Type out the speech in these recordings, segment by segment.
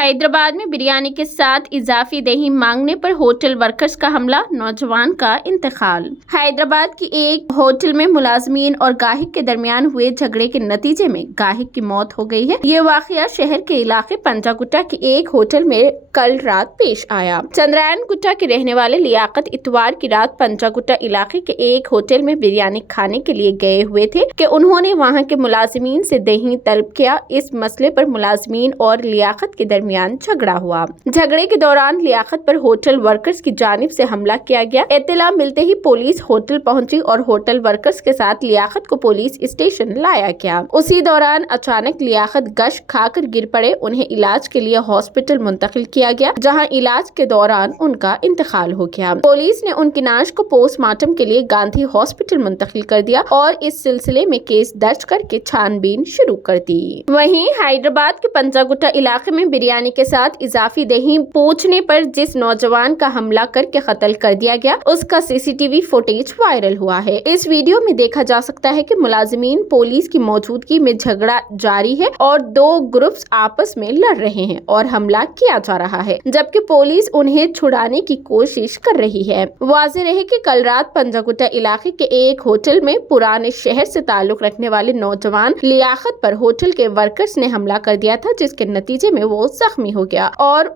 हैदराबाद में बिरयानी के साथ इजाफी दही मांगने पर होटल वर्कर्स का हमला, नौजवान का इंतकाल। हैदराबाद की एक होटल में मुलाजमीन और गाहिक के दरमियान हुए झगड़े के नतीजे में गाहिक की मौत हो गई है। ये वाकया शहर के इलाके पंजागुट्टा के एक होटल में कल रात पेश आया। चंद्रायन गुट्टा के रहने वाले लियाकत इतवार की रात पंजागुट्टा इलाके के एक होटल में बिरयानी खाने के लिए गए हुए थे कि उन्होंने वहां के मुलाजमीन से दही तलब किया। इस मसले पर मुलाजमीन और लियाकत के दरमियान झगड़ा हुआ। झगड़े के दौरान लियाकत पर होटल वर्कर्स की जानिब से हमला किया गया। इत्तला मिलते ही पुलिस होटल पहुंची और होटल वर्कर्स के साथ लियाकत को पुलिस स्टेशन लाया गया। उसी दौरान अचानक लियाकत गश खाकर गिर पड़े। उन्हें इलाज के लिए हॉस्पिटल मुंतकिल किया गया, जहां इलाज के दौरान उनका इंतकाल हो गया। पुलिस ने उनकी नाश को पोस्टमार्टम के लिए गांधी हॉस्पिटल मुंतकिल कर दिया और इस सिलसिले में केस दर्ज करके छानबीन शुरू कर दी। वहीं हैदराबाद के पंजागुट्टा इलाके में बिरयानी के साथ इजाफी दही पूछने पर जिस नौजवान का हमला करके कत्ल कर दिया गया, उसका सीसीटीवी फुटेज वायरल हुआ है। इस वीडियो में देखा जा सकता है कि मुलाजिमीन पुलिस की मौजूदगी में झगड़ा जारी है और दो ग्रुप्स आपस में लड़ रहे हैं और हमला किया जा रहा है, जबकि पुलिस उन्हें छुड़ाने की कोशिश कर रही है। वाज़ेह रहे कि कल रात पंजागुट्टा इलाके के एक होटल में पुराने शहर से ताल्लुक रखने वाले नौजवान लियाकत पर होटल के वर्कर्स ने हमला कर दिया था, जिसके नतीजे में वो जख्मी हो गया और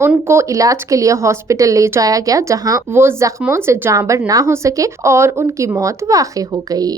उनको इलाज के लिए हॉस्पिटल ले जाया गया, जहां वो जख्मों से जांबर ना हो सके और उनकी मौत वाक़ई हो गई।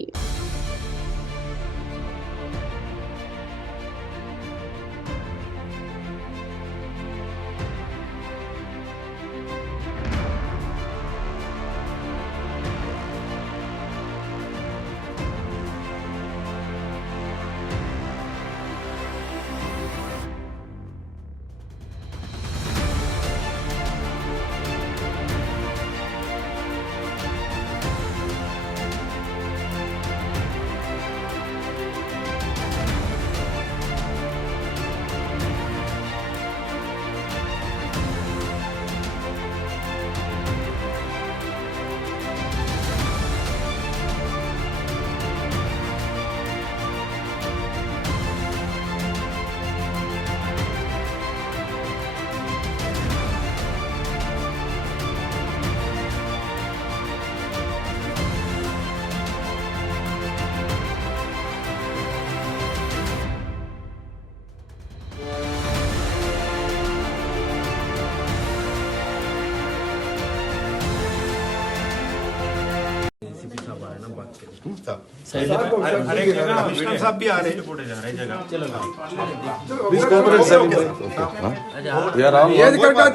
कमिश्नर साहब भी आ रहे हैं,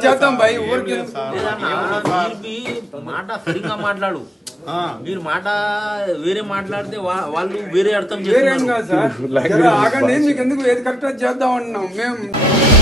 చేద్దాం భయ్ ఊరికి మాట సరిగా మాట్లాడు. మీరు మాట వేరే మాట్లాడితే వాళ్ళు వేరే అర్థం వేరే ఏం కాదు సార్, ఆగండి, మీకు ఎందుకు ఏది కరెక్ట్ చేద్దాం అంటున్నాం మేము.